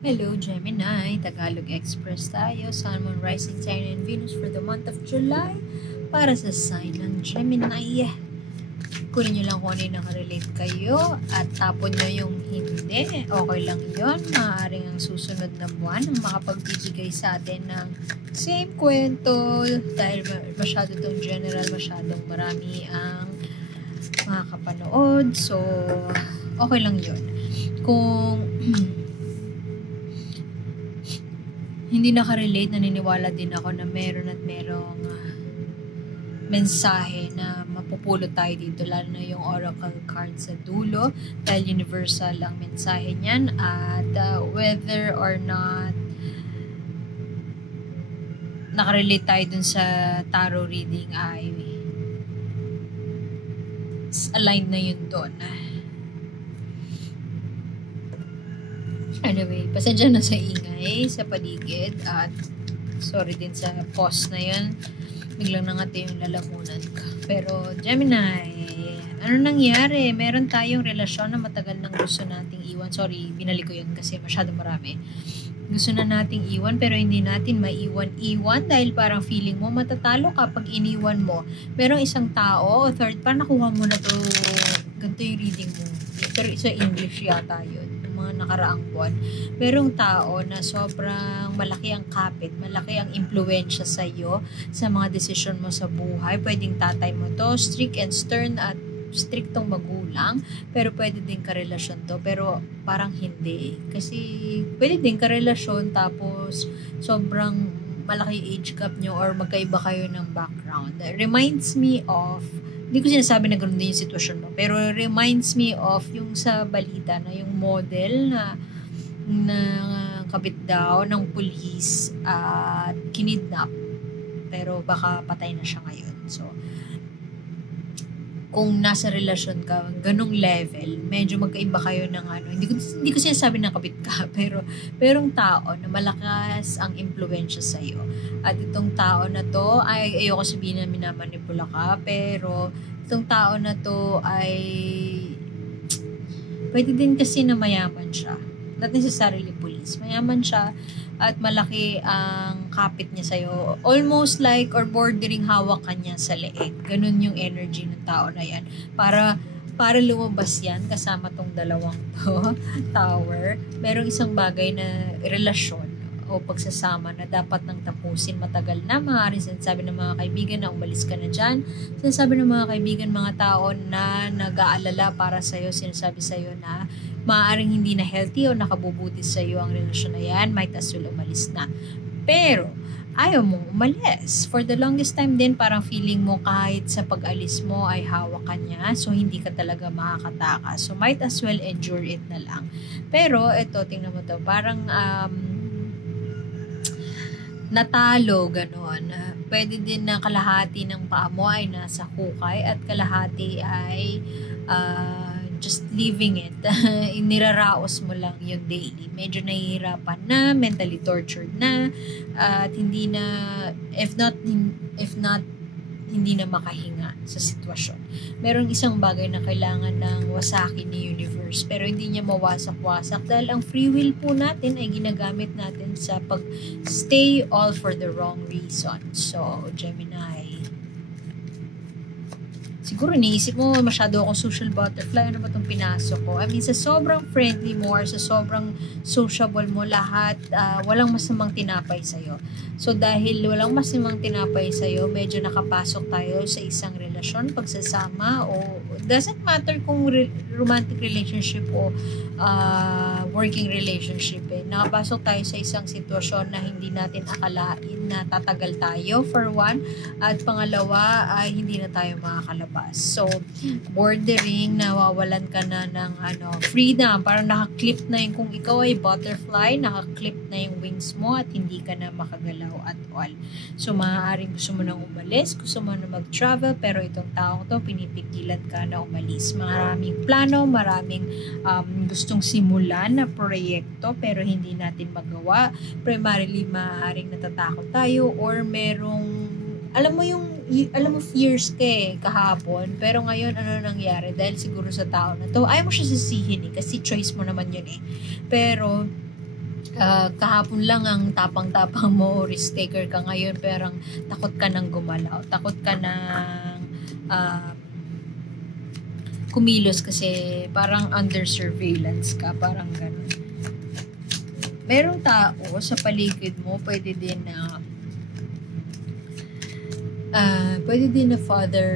Hello, Gemini. Tagalog Express tayo. Sun, Moon, Rising Sign, and Venus for the month of July para sa sign ng Gemini. Kunin nyo lang kung ano yung nakarelate kayo at tapon nyo yung hindi. Okay lang yun. Maaaring ang susunod na buwan ang makapagbibigay sa atin ng same kwento dahil masyado itong general, masyadong marami ang makakapanood. So, okay lang yun. Kung hindi nakarelate, naniniwala din ako na meron at merong mensahe na mapupulot tayo dito, lalo na yung oracle card sa dulo dahil universal ang mensahe niyan at whether or not nakarelate tayo dun sa tarot reading ay aligned na yun doon. Anyway, pasensya na sa ingay sa paligid at sorry din sa pause na yun. Biglang nangati yung lalamunan ko. Pero Gemini, ano nangyari? Meron tayong relasyon na matagal nang gusto nating iwan. Sorry, binalik ko yun kasi masyado marami. Gusto na nating iwan pero hindi natin maiwan-iwan dahil parang feeling mo matatalo kapag iniwan mo. Merong isang tao o third, parang nakuha mo na to, ganito yung reading mo. Pero sa English yata yun. Mga nakaraang buwan, merong tao na sobrang malaki ang kapit, malaki ang impluensya sa iyo, sa mga desisyon mo sa buhay. Pwedeng tatay mo to, strict and stern at striktong magulang, pero pwede din karelasyon to, pero parang hindi. Kasi pwede din karelasyon tapos sobrang malaki age gap nyo or magkaiba kayo ng background. That reminds me of, hindi ko sinasabi na ganoon din yung sitwasyon mo, pero reminds me of yung sa balita na yung model na kabit daw ng pulis at kinidnap, pero baka patay na siya ngayon. So, kung nasa relasyon ka, ganung level, medyo magkaiba kayo ng ano, hindi ko sinasabi na kabit ka, pero merong tao na malakas ang impluensya sa iyo. At itong tao na to, ay ayoko sabihin na minamanipula ka, pero itong tao na to ay pwede din kasi na mayaman siya. Not necessarily police. Mayaman siya at malaki ang kapit niya sa'yo. Almost like or bordering hawak ka niya sa leeg. Ganun yung energy ng tao na yan. Para lumabas yan kasama tong dalawang to, tower. Merong isang bagay na relasyon o pagsasama na dapat nang tapusin matagal na. Maaaring sinasabi ng mga kaibigan na umalis ka na dyan. Sinasabi ng mga kaibigan, mga tao na nag-aalala para sa'yo, sinasabi sa'yo na maaaring hindi na healthy o nakabubuti sa'yo ang relasyon na yan, might as well umalis na. Pero, ayaw mong umalis. For the longest time din, parang feeling mo kahit sa pag-alis mo ay hawak ka niya, so hindi ka talaga makakatakas. So, might as well endure it na lang. Pero, ito, tingnan mo to, parang natalo, gano'n. Pwede din na kalahati ng paa mo ay nasa hukay at kalahati ay just living it. Niraraos mo lang yung daily. Medyo nahihirapan na, mentally tortured na, at hindi na, if not, hindi na makahinga sa sitwasyon. Merong isang bagay na kailangan ng wasakin ni universe, pero hindi niya mawasak-wasak dahil ang free will po natin ay ginagamit natin sa pag-stay all for the wrong reason. So, Gemini, siguro iniisip mo, masyado akong social butterfly, ano ba itong pinasok ko? I mean, sa sobrang friendly mo or sa sobrang sociable mo, lahat, walang masamang tinapay sa'yo. So, dahil walang masamang tinapay sa'yo, medyo nakapasok tayo sa isang relasyon, pagsasama, o doesn't matter kung romantic relationship o working relationship. Nakapasok tayo sa isang sitwasyon na hindi natin akalain na tatagal tayo, for one, at pangalawa, ay hindi na tayo makakalabas. So, bordering, nawawalan ka na ng freedom. Parang nakaklip na yung, kung ikaw ay butterfly, nakaklip na yung wings mo at hindi ka na makagalaw at all. So, maaaring gusto mo nang umalis, gusto mo na mag-travel, pero itong taong to, pinipigilan ka na umalis. Maraming plano, maraming gustong simulan na proyekto, pero hindi natin magawa. Primarily, maaaring natatakot tayo or merong alam mo fears ka kahapon, pero ngayon ano nangyari dahil siguro sa tao na to, ayaw mo siya sisihin kasi choice mo naman yun pero Kahapon lang ang tapang-tapang mo, risk taker ka ngayon, pero takot ka nang gumalaw, takot ka nang kumilos kasi parang under surveillance ka, parang ganun. Merong tao sa paligid mo, pwede din na father,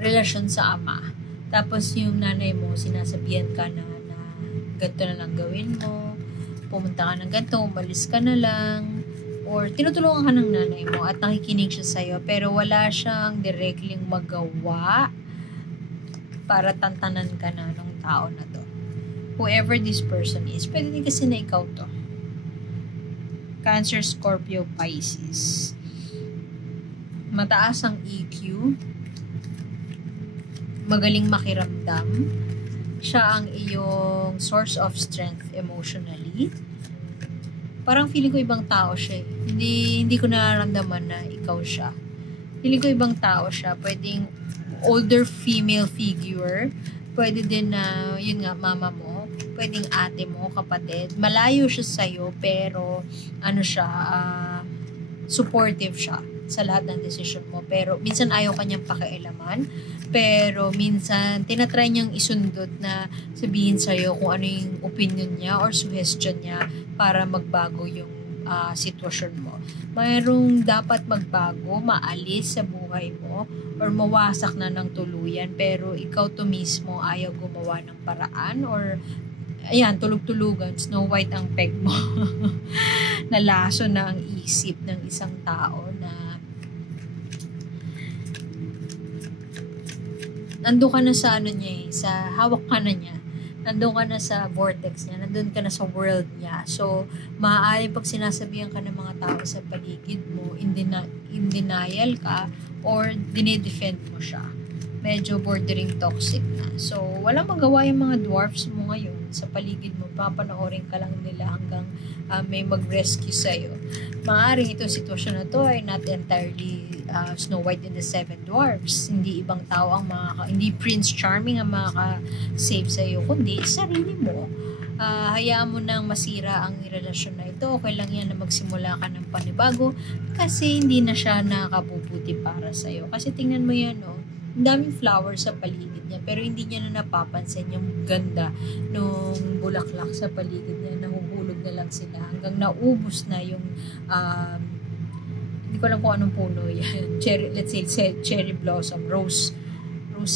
relasyon sa ama. Tapos yung nanay mo, sinasabihan ka na ganito na lang gawin mo, pumunta ka ng ganito, umalis ka na lang, or tinutulungan ka ng nanay mo at nakikinig siya sa'yo, pero wala siyang directly magawa para tantanan ka na ng tao na to. Whoever this person is, pwede din kasi na ikaw to. Cancer, Scorpio, Pisces. Mataas ang EQ. Magaling makiramdam. Siya ang iyong source of strength emotionally. Parang feeling ko ibang tao siya eh. Hindi ko nararamdaman na ikaw siya. Feeling ko ibang tao siya. Pwedeng older female figure. Pwede din na, yun nga, mama mo. Pwedeng ate mo, kapatid. Malayo siya sa'yo, pero supportive siya sa lahat ng decision mo. Pero minsan ayaw kanyang pakialaman. Pero minsan tinatry niyang isundot na sabihin sa'yo kung ano yung opinion niya or suggestion niya para magbago yung sitwasyon mo. Mayroong dapat magbago, maalis sa buhay mo, or mawasak na ng tuluyan, pero ikaw to mismo ayaw gumawa ng paraan, or ayan, tulog-tulugan, Snow White ang peg mo. Nalaso na ang isip ng isang tao na nandun ka na sa sa hawak ka na niya. Nandun ka na sa vortex niya, nandun ka na sa world niya. So, maaari pag sinasabihan ka ng mga tao sa paligid mo, in denial ka, or dinedefend mo siya. Medyo bordering toxic na. So, walang magawa yung mga dwarfs mo ngayon sa paligid mo. Papanoorin ka lang nila hanggang may mag-rescue sa'yo. Maaaring itong sitwasyon na to ay not entirely Snow White and the Seven Dwarfs. Hindi ibang tao ang hindi Prince Charming ang makaka-save sa'yo, kundi sarili mo. Hayaan mo nang masira ang relasyon na ito. Okay lang yan na magsimula ka ng panibago kasi hindi na siya nakapuputi para sa'yo. Kasi tingnan mo yan, no? Ang daming flowers sa paligid niya, pero hindi niya na napapansin yung ganda nung bulaklak sa paligid niya. Nahuhulog na lang sila hanggang naubos na yung hindi ko alam kung anong puno yan. Let's say cherry blossom, rose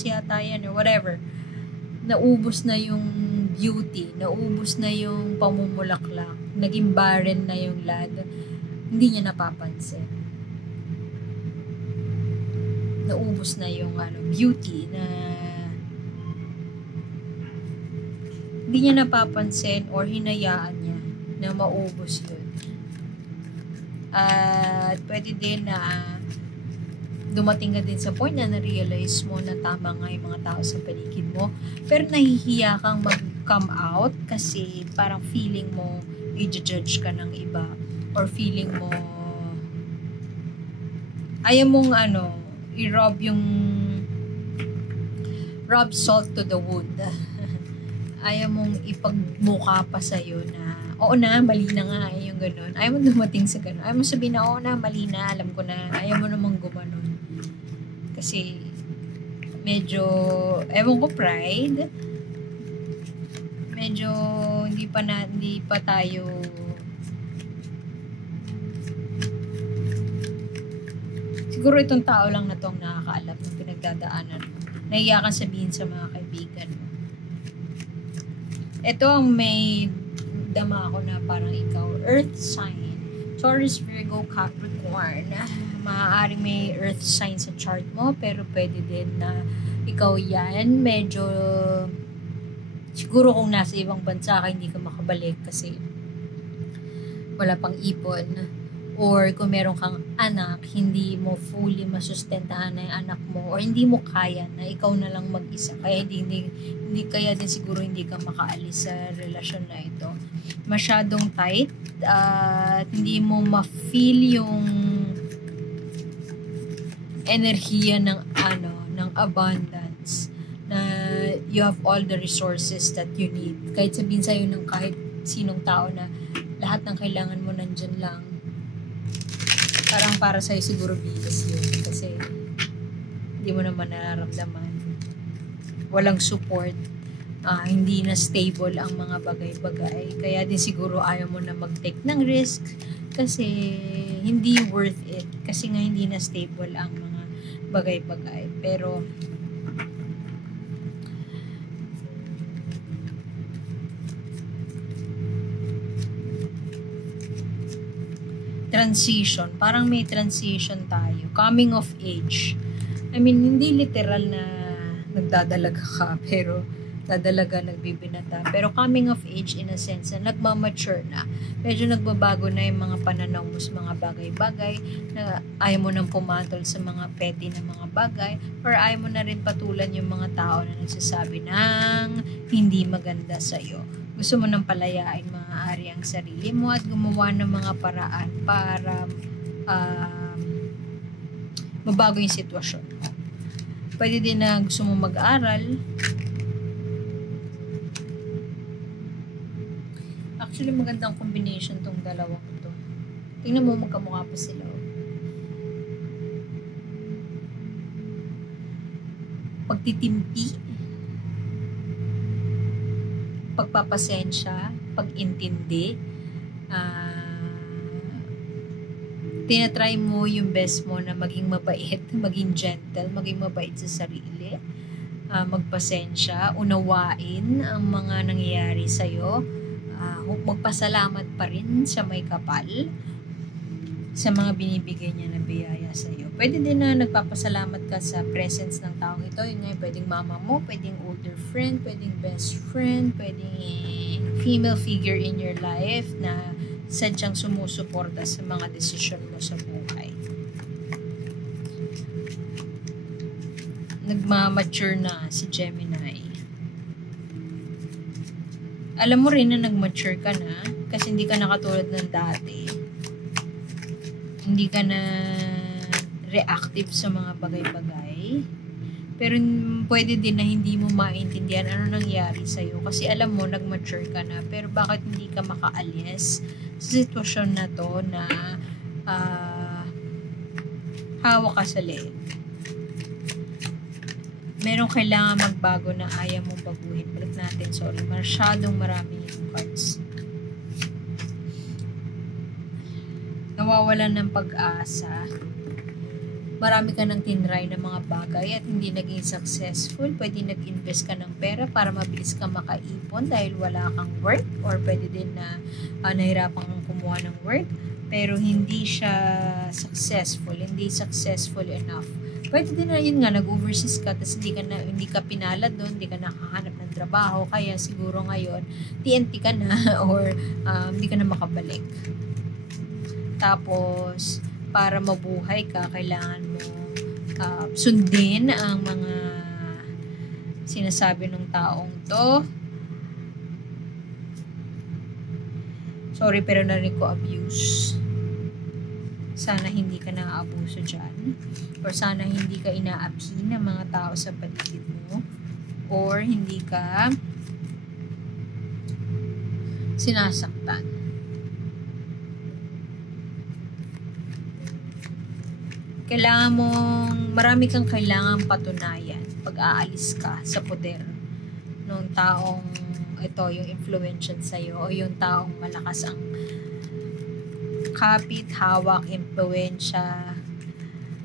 yata yan or whatever. Naubos na yung beauty, naubos na yung pamumulaklak, naging barren na yung land. Hindi niya napapansin. Naubos na yung beauty na hindi niya napapansin or hinayaan niya na maubos yun. At pwede din na dumating ka din sa point na na-realize mo na tama nga yung mga tao sa paligid mo, pero nahihiya kang mag-come out kasi parang feeling mo i-judge ka ng iba, or feeling mo ayaw mong rub salt to the wound. Ayaw mong ipagmukha pa sa'yo na oo na, mali na nga, yung ganun. Ayaw mo dumating sa ganun. Ayaw mo sabihin na oo na, mali na, alam ko na. Ayaw mo namang gumanon. Kasi medyo, ewan ko, pride. Medyo hindi pa tayo siguro itong tao lang na tong nakakaalam ng pinagdadaanan mo. Nahiya kang sabihin sa mga kaibigan mo. Ito ang may dama ako na parang ikaw. Earth sign. Taurus, Virgo, Capricorn. Maaaring may earth sign sa chart mo, pero pwede din na ikaw yan. Medyo siguro kung nasa ibang bansa ka, hindi ka makabalik kasi wala pang ipon. Or kung meron kang anak, hindi mo fully masustentahan na yung anak mo, or hindi mo kaya na ikaw na lang mag-isa. Kaya hindi kaya din siguro hindi ka makaalis sa relasyon na ito. Masyadong tight at hindi mo ma-feel yung enerhiya ng abundance na you have all the resources that you need. Kahit sabihin sa'yo ng kahit sinong tao na lahat ng kailangan mo nandyan lang, parang para sa'yo siguro bilis yun. Kasi hindi mo naman nararamdaman. Walang support. Hindi na stable ang mga bagay-bagay. Kaya din siguro ayaw mo na mag-take ng risk kasi hindi worth it. Kasi nga hindi na stable ang mga bagay-bagay. Pero transition. Parang may transition tayo. Coming of age. I mean, hindi literal na nagdadalaga ka, pero dadalaga, nagbibinata. Pero coming of age in a sense na nagmamature na. Medyo nagbabago na yung mga pananaw mo sa mga bagay-bagay, na ayaw mo nang pumatol sa mga petty na mga bagay, or ayaw mo na rin patulan yung mga tao na nagsasabi ng hindi maganda sa'yo. Gusto mo nang palayain maaari ang sarili mo at gumawa ng mga paraan para mabago yung sitwasyon mo. Pwede din na gusto mo mag-aral. Actually, magandang combination tong dalawang to. Tingnan mo, magkamukha pa sila. Pagtitimpi, pagpapasensya, pag-intindi, tinatry mo yung best mo na maging mabait, maging gentle, maging mabait sa sarili, magpasensya, unawain ang mga nangyayari sa'yo, magpasalamat pa rin sa may kapal sa mga binibigay niya na biyaya sa'yo. Pwede din na nagpapasalamat ka sa presence ng taong ito. Yun nga, pwedeng mama mo, pwedeng older friend, pwedeng best friend, pwedeng female figure in your life na sadyang sumusuporta sa mga desisyon mo sa buhay. Nagmamature na si Gemini. Alam mo rin na nag-mature ka na kasi hindi ka na katulad ng dati. Hindi ka na reactive sa mga bagay-bagay. Pero pwede din na hindi mo maintindihan ano nangyari sa'yo. Kasi alam mo, nag-mature ka na. Pero bakit hindi ka makaalis sa sitwasyon na to na hawak ka sa leeg? Merong kailangan magbago na ayaw mong baguhin. Balik natin, sorry. Masyadong marami yung cards. Nawawalan ng pag-asa. Marami ka nang tinry ng mga bagay at hindi naging successful. Pwede nag-invest ka ng pera para mabilis ka makaipon dahil wala kang work, or pwede din na nahirapan kang kumuha ng work pero hindi siya successful, hindi successful enough. Pwede din na yun nga, nag-overseas ka tapos hindi ka pinalad doon, hindi ka nakahanap ng trabaho, kaya siguro ngayon TNT ka na or hindi ka na makabalik. Tapos para mabuhay ka, kailangan mo sundin ang mga sinasabi ng taong to. Sorry, pero narinig ko abuse. Sana hindi ka na-abuso dyan. Or sana hindi ka inaapi ng mga tao sa paligid mo. Or hindi ka sinasaktan. Marami kang kailangang patunayan pag aalis ka sa poder nung taong ito, yung influential sa'yo, o yung taong malakas ang kapit, hawak, impluensya,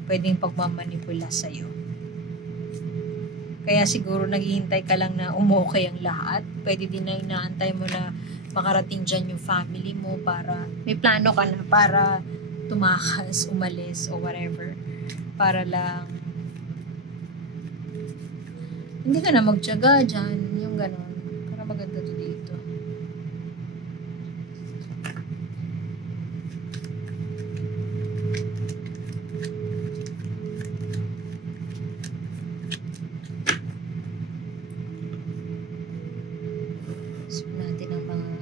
pwedeng pagmamanipula sa'yo. Kaya siguro naghihintay ka lang na umukay ang lahat. Pwede din na inaantay mo na makarating dyan yung family mo para may plano ka na para tumakas, umalis, o whatever. Para lang hindi ka na magtiyaga dyan, yung gano'n. Para maganda to dito. So, natin ang mga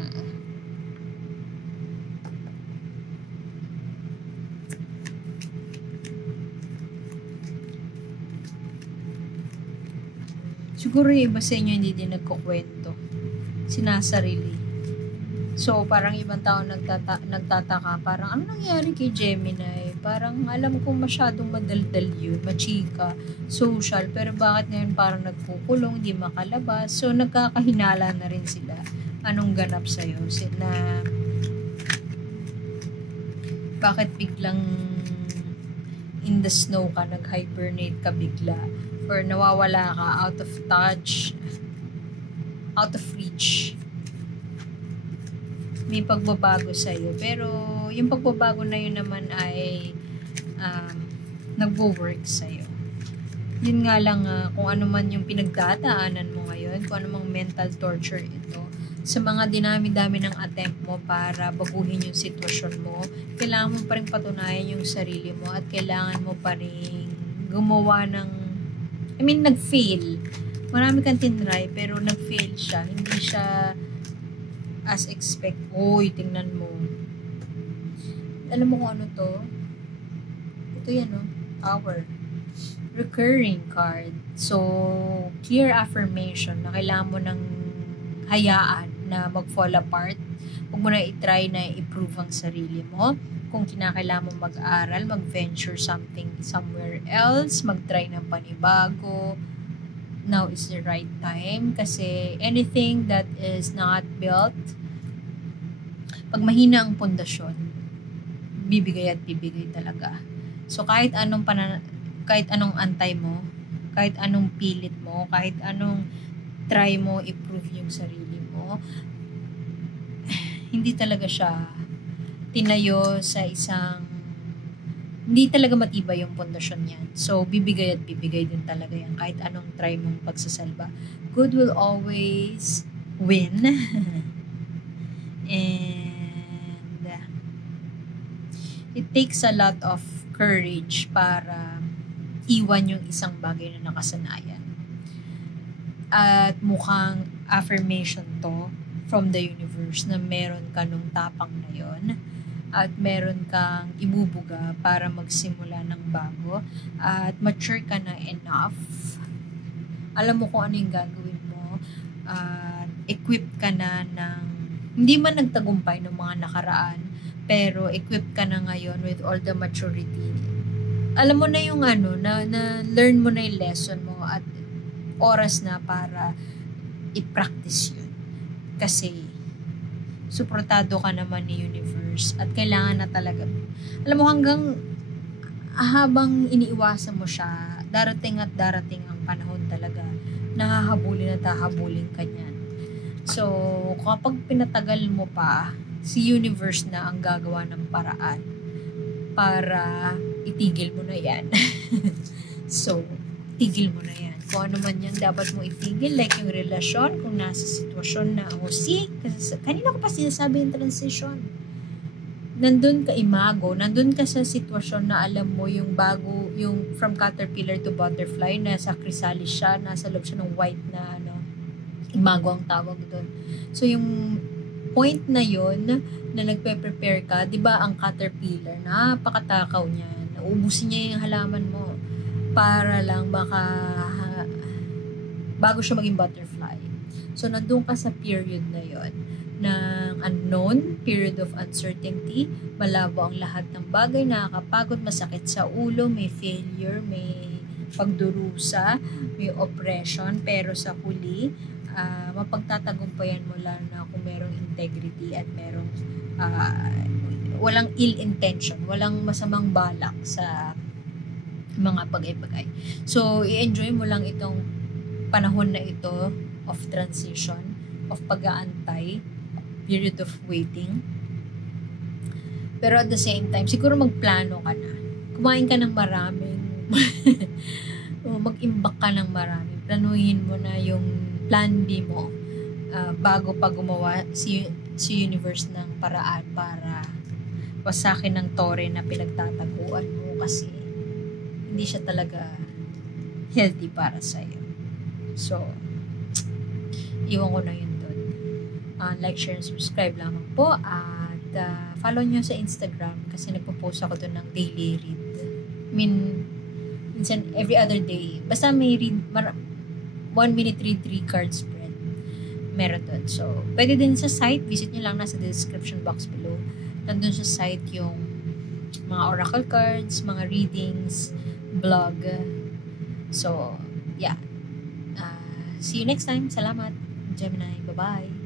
siguro yung iba sa inyo hindi din nagkukwento. Sinasarili. So, parang ibang tao nagtataka, parang ano nangyari kay Gemini? Parang alam ko masyadong madaldal yun, machika, social, pero bakit ngayon parang nagkukulong, di makalabas? So, nagkakahinala na rin sila. Anong ganap sa'yo? Na, bakit biglang in the snow ka, nag-hibernate ka bigla? Or nawawala ka, out of touch, out of reach. May pagbabago sa'yo. Pero, yung pagbabago na yun naman ay nagwo-work sa'yo. Yun nga lang, kung ano man yung pinagdadaanan mo ngayon, kung ano mang mental torture ito, sa mga dinami-dami ng attempt mo para baguhin yung sitwasyon mo, kailangan mo pa rin patunayan yung sarili mo at kailangan mo pa rin gumawa ng, nag-fail. Marami kang tinry, pero nag-fail siya. Hindi siya as expect. Uy, tingnan mo. Alam mo kung ano to? Ito yan, no? Power. Recurring card. So, clear affirmation na kailangan mo ng hayaan na mag-fall apart. Huwag mo na i-try na i-prove ang sarili mo. Kung kinakailangan mo mag-aral, mag-venture somewhere else, mag-try ng panibago, now is the right time. Kasi anything that is not built, pag mahina ang pundasyon, bibigay at bibigay talaga. So, kahit anong antay mo, kahit anong pilit mo, kahit anong try mo i-prove yung sarili mo, hindi talaga siya tinayo sa hindi talaga matibay yung pundasyon niyan. So, bibigay at bibigay din talaga yan. Kahit anong try mong pagsasalba. Good will always win. And it takes a lot of courage para iwan yung isang bagay na nakasanayan. At mukhang affirmation to from the universe na meron ka nung tapang na yon at meron kang ibubuga para magsimula ng bago at mature ka na enough. Alam mo kung ano yung gagawin mo at equipped ka na ng hindi man nagtagumpay ng mga nakaraan, pero equipped ka na ngayon with all the maturity. Alam mo na yung na learn mo na yung lesson mo at oras na para i-practice yun. Kasi suportado ka naman ni universe at kailangan na talaga. Alam mo, hanggang habang iniiwasan mo siya, darating at darating ang panahon talaga na hahabulin at hahabulin ka niyan. So, kapag pinatagal mo pa, si universe na ang gagawa ng paraan para itigil mo na yan. So, tigil mo na yan. Kung ano man yan dapat mo itigil, like yung relasyon, kung nasa sitwasyon na kanina ko pa sinasabi yung transition. Nandun ka imago, nandun ka sa sitwasyon na alam mo yung bago, yung from caterpillar to butterfly, nasa chrysalis siya, nasa loob siya ng white na imago ang tawag doon. So yung point na yon na nagpe-prepare ka, di ba ang caterpillar, napakatakaw niya, naubusin niya yung halaman mo para lang bago siya maging butterfly. So, nandun ka sa period na yon ng unknown, period of uncertainty, malabo ang lahat ng bagay, nakakapagod, masakit sa ulo, may failure, may pagdurusa, may oppression, pero sa huli, mapagtatagumpayan mo lang na kung merong integrity at merong walang ill intention, walang masamang balak sa mga bagay-bagay. So, i-enjoy mo lang itong panahon na ito of transition, of pag-aantay, period of waiting. Pero at the same time, siguro magplano ka na. Kumain ka ng maraming, mag-imbak ka ng marami. Planuhin mo na yung plan B mo bago pa gumawa si universe ng paraan para wasakin ng tore na pinagtataguan mo kasi hindi siya talaga healthy para sa'yo. So, iwan ko na yun doon. Like, share, and subscribe lamang po. At follow nyo sa Instagram kasi nagpo-post ako doon ng daily read. Minsan every other day. Basta may read, 1 minute read 3 card spread. Meron doon. So, pwede din sa site. Visit nyo lang, nasa description box below. Nandun sa site yung mga oracle cards, mga readings, blog. So, yeah. See you next time. Salamat, Gemini. Bye-bye.